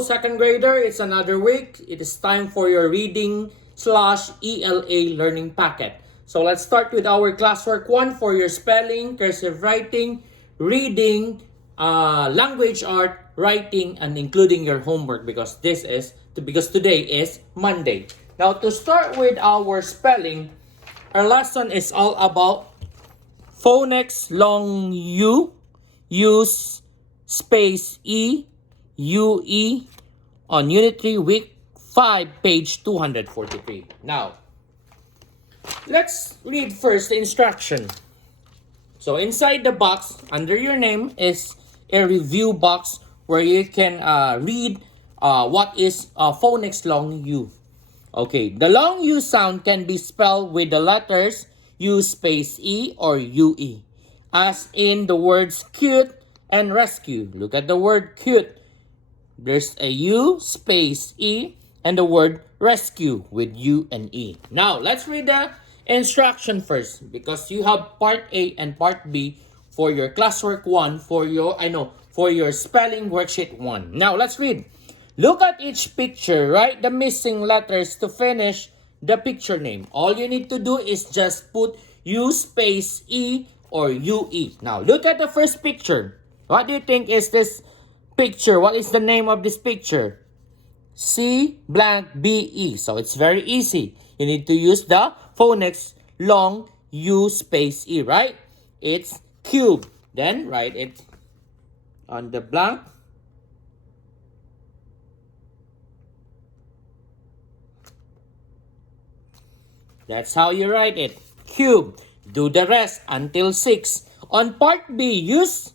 Hello, second grader. It's another week. It is time for your reading/ELA learning packet. So let's start with our classwork 1 for your spelling, cursive writing, reading, language art, writing, and including your homework because today is Monday. Now to start with our spelling, our lesson is all about phonics long U, use space E, UE on Unit 3, Week 5, page 243. Now, let's read first the instruction. So inside the box, under your name, is a review box where you can read what is phonics long U. Okay, the long U sound can be spelled with the letters U space E or UE, as in the words cute and rescue. Look at the word cute. There's a U space E and the word rescue with U and E. Now, let's read the instruction first because you have part A and part B for your classwork 1 for your spelling worksheet 1. Now, let's read. Look at each picture. Write the missing letters to finish the picture name. All you need to do is just put U space E or UE. Now, look at the first picture. What do you think is this picture? What is the name of this picture? C blank BE. So it's very easy. You need to use the phonics long U space E, right? It's cube. Then write it on the blank. That's how you write it. Cube. Do the rest until 6. On part B, use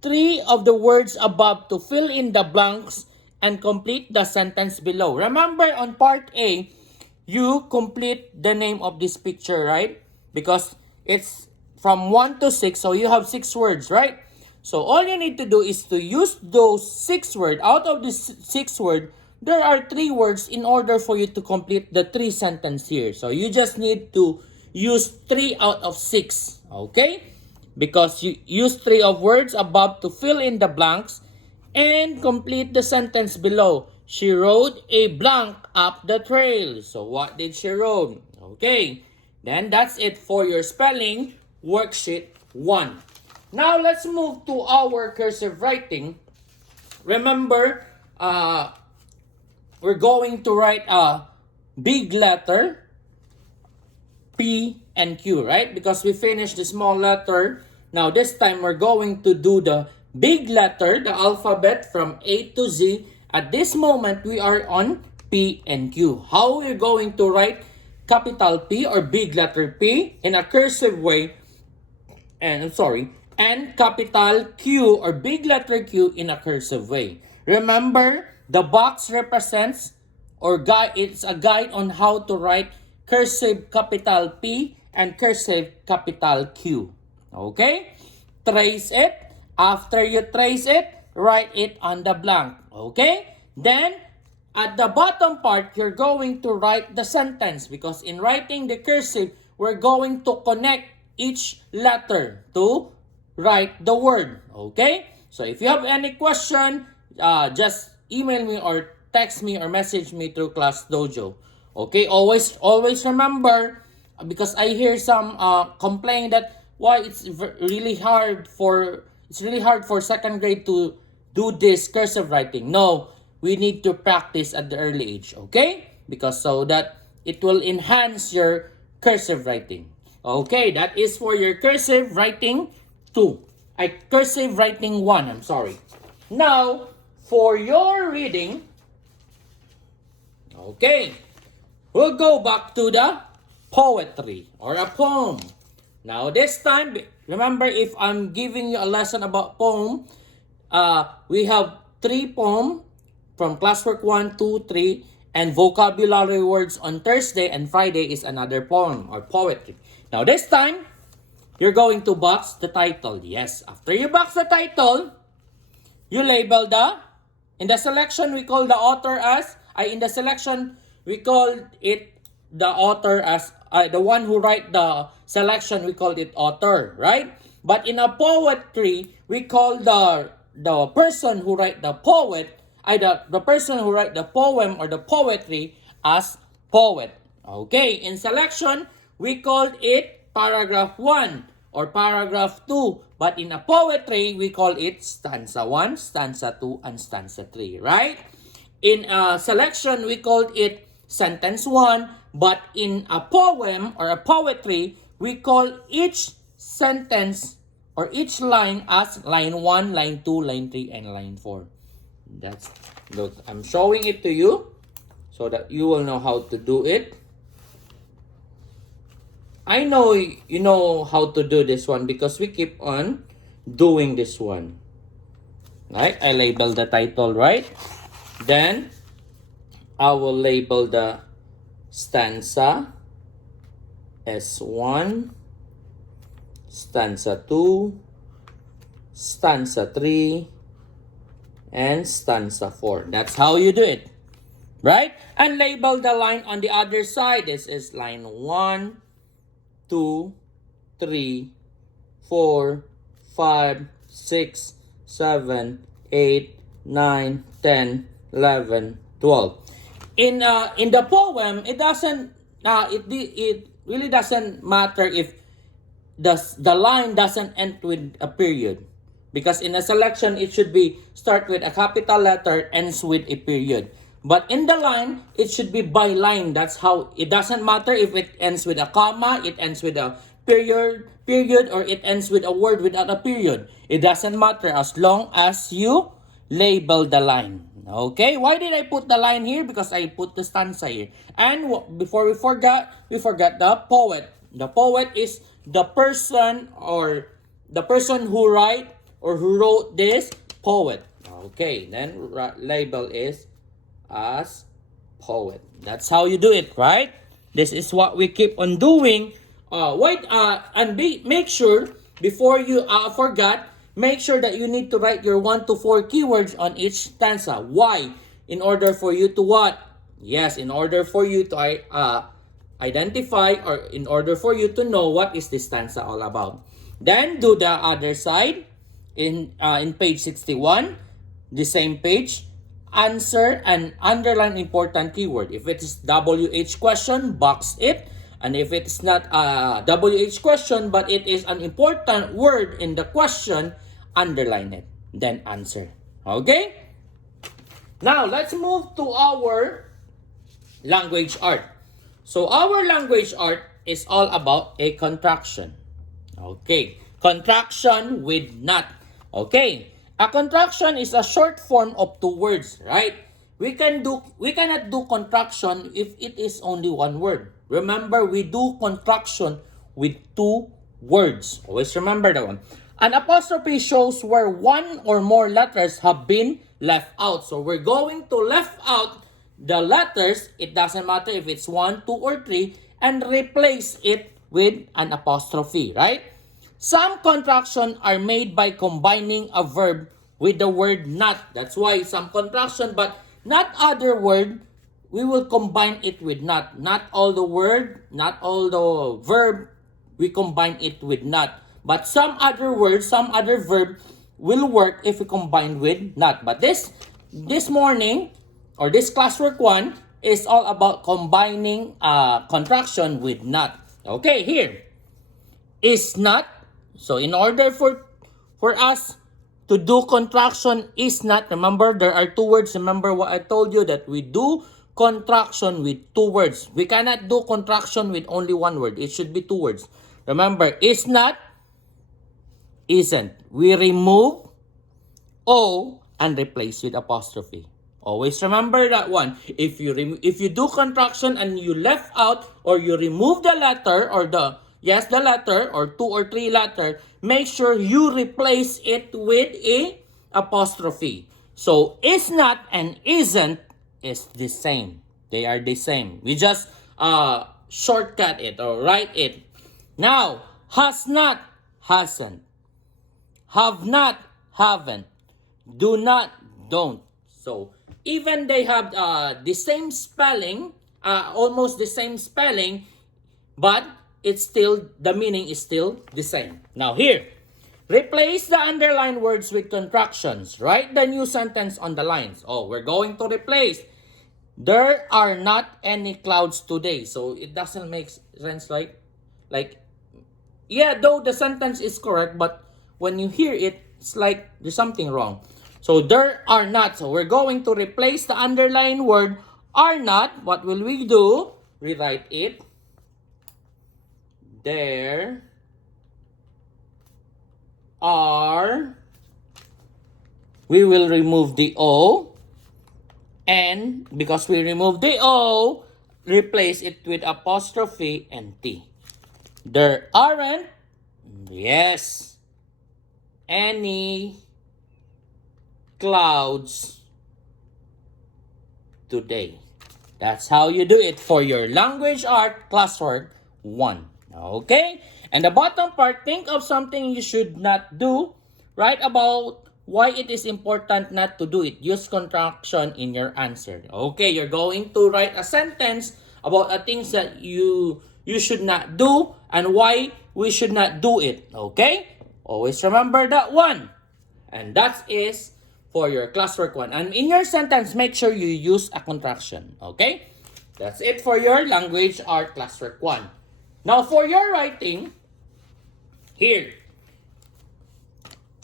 3 of the words above to fill in the blanks and complete the sentence below. Remember, on part A, you complete the name of this picture, right? Because it's from 1 to 6, so you have 6 words, right? So all you need to do is to use those 6 words. Out of this 6 words, there are 3 words in order for you to complete the 3 sentence here. So you just need to use 3 out of 6, okay? Because you use 3 of words above to fill in the blanks and complete the sentence below. She rode a blank up the trail. So what did she rode? Okay, then that's it for your spelling worksheet 1. Now let's move to our cursive writing. Remember, we're going to write a big letter P and Q, right? Because we finished the small letter. Now this time we're going to do the big letter, the alphabet from A to Z. At this moment, we are on P and Q. How we're going to write capital P or big letter P in a cursive way, and capital Q or big letter Q in a cursive way. Remember, the box represents or guide. It's a guide on how to write cursive capital P and cursive capital Q. Okay? Trace it. After you trace it, write it on the blank. Okay? Then, at the bottom part, you're going to write the sentence because in writing the cursive, we're going to connect each letter to write the word. Okay? So, if you have any question, just email me or text me or message me through Class Dojo. Okay? Always remember, because I hear some complain that why it's really hard for second grade to do this cursive writing. No, we need to practice at the early age, okay? Because so that it will enhance your cursive writing. Okay, that is for your cursive writing 2. Cursive writing 1, I'm sorry. Now, for your reading, okay, we'll go back to the poetry or a poem. Now, this time, remember, if I'm giving you a lesson about poem, we have 3 poems from classwork 1, 2, 3, and vocabulary words on Thursday, and Friday is another poem or poetry. Now, this time, you're going to box the title. Yes, after you box the title, you label in the selection, we call the author as, we call it the author as, the one who write the selection, we call it author, right? But in a poetry, we call the person who write the poet the person who write the poem or the poetry as poet. Okay, in selection, we called it paragraph 1 or paragraph 2. But in a poetry, we call it stanza 1, stanza 2, and stanza 3, right? In a selection, we called it sentence 1. But in a poem or a poetry, we call each sentence or each line as line 1, line 2, line 3, and line 4. That's, look, I'm showing it to you so that you will know how to do it. I know you know how to do this one because we keep on doing this one. Right? I label the title, right? Then, I will label the stanza S1, stanza 2, stanza 3, and stanza 4. That's how you do it. Right? And label the line on the other side. This is line 1, 2, 3, 4, 5, 6, 7, 8, 9, 10, 11, 12. In the poem, it doesn't it really doesn't matter if the line doesn't end with a period, because in a selection it should be start with a capital letter, ends with a period. But in the line, it should be by line. That's how it doesn't matter if it ends with a comma, it ends with a period, or it ends with a word without a period. It doesn't matter as long as you label the line. Okay, why did I put the line here? Because I put the stanza here. And before we forgot the poet. The poet is the person or the person who write or who wrote this poet. Okay, then label is as poet. That's how you do it, right? This is what we keep on doing. Make sure before you forget, make sure that you need to write your 1 to 4 keywords on each stanza. Why? In order for you to what? Yes, in order for you to identify, or in order for you to know what is this stanza all about. Then do the other side in page 61, the same page. Answer and underline important keyword. If it is WH question, box it. And if it's not a WH question, but it is an important word in the question, underline it. Then answer. Okay? Now, let's move to our language art. So, our language art is all about a contraction. Okay. Contraction with not. Okay. A contraction is a short form of 2 words, right? We cannot do contraction if it is only 1 word. Remember, we do contraction with 2 words. Always remember that one. An apostrophe shows where 1 or more letters have been left out. So we're going to left out the letters. It doesn't matter if it's 1, 2, or 3, and replace it with an apostrophe, right? Some contractions are made by combining a verb with the word not. That's why some contraction, but not other word, we will combine it with not. Not all the word, not all the verb, we combine it with not. But some other words, some other verb will work if we combine with not. But this morning, or this classwork 1, is all about combining contraction with not. Okay, here. Is not. So in order for us to do contraction is not, remember there are 2 words. Remember what I told you, that we do contraction with 2 words. We cannot do contraction with only 1 word. It should be 2 words. Remember, is not, isn't. We remove O and replace with apostrophe. Always remember that one. If you do contraction and you left out or you remove the letter or the letter or 2 or 3 letter, make sure you replace it with a apostrophe. So is not and isn't is the same. They are the same. We just shortcut it or write it. Now, has not, hasn't. Have not, haven't. Do not, don't. So even they have the same spelling, almost the same spelling, but it's still, the meaning is still the same. Now here, Replace the underlined words with contractions. Write the new sentence on the lines. Oh, we're going to replace. There are not any clouds today. So it doesn't make sense like yeah, though the sentence is correct, but when you hear it, it's like there's something wrong. So there are not. So we're going to replace the underlined word are not. What will we do? Rewrite it. There are. We will remove the O. And because we remove the O, replace it with apostrophe and T. There aren't, yes, any clouds today. That's how you do it for your language art classwork 1. Okay? And the bottom part, think of something you should not do. Write about why it is important not to do it. Use contraction in your answer. Okay, you're going to write a sentence about the things that you should not do and why we should not do it. Okay? Always remember that one. And that is for your classwork 1. And in your sentence, make sure you use a contraction. Okay? That's it for your language art classwork 1. Now for your writing, here,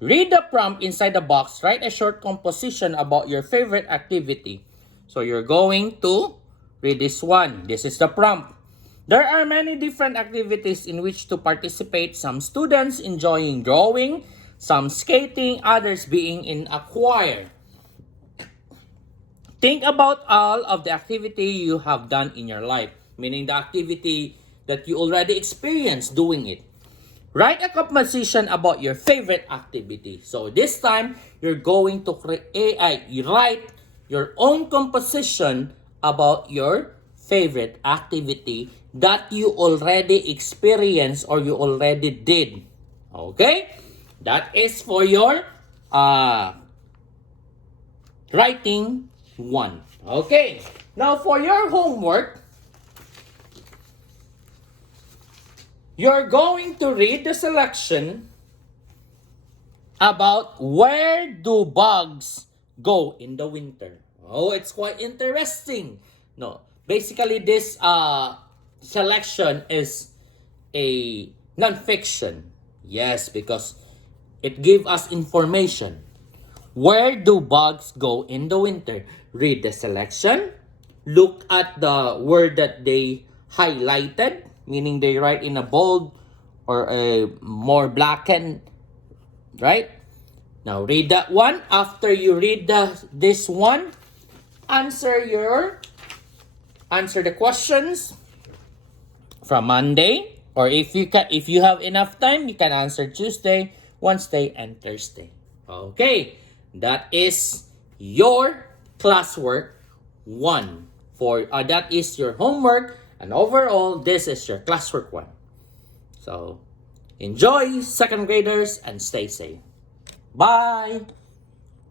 read the prompt inside the box. Write a short composition about your favorite activity. So you're going to read this one. This is the prompt. There are many different activities in which to participate. Some students enjoying drawing, some skating, others being in a choir. Think about all of the activity you have done in your life, meaning the activity that you already experienced doing it. Write a composition about your favorite activity. So this time, you're going to write your own composition about your favorite activity that you already experienced or you already did. Okay? That is for your writing 1. Okay. Now for your homework, you're going to read the selection about where do bugs go in the winter. Oh, it's quite interesting. No, basically this selection is a non-fiction. Yes, because it gives us information. Where do bugs go in the winter? Read the selection. Look at the word that they highlighted, meaning they write in a bold or a more blackened, right? Now read that one. After you read this one, answer the questions from Monday, or if you have enough time, you can answer Tuesday, Wednesday, and Thursday. Okay, that is your classwork 1. That is your homework, and overall, this is your classwork 1. So, enjoy, second graders, and stay safe. Bye!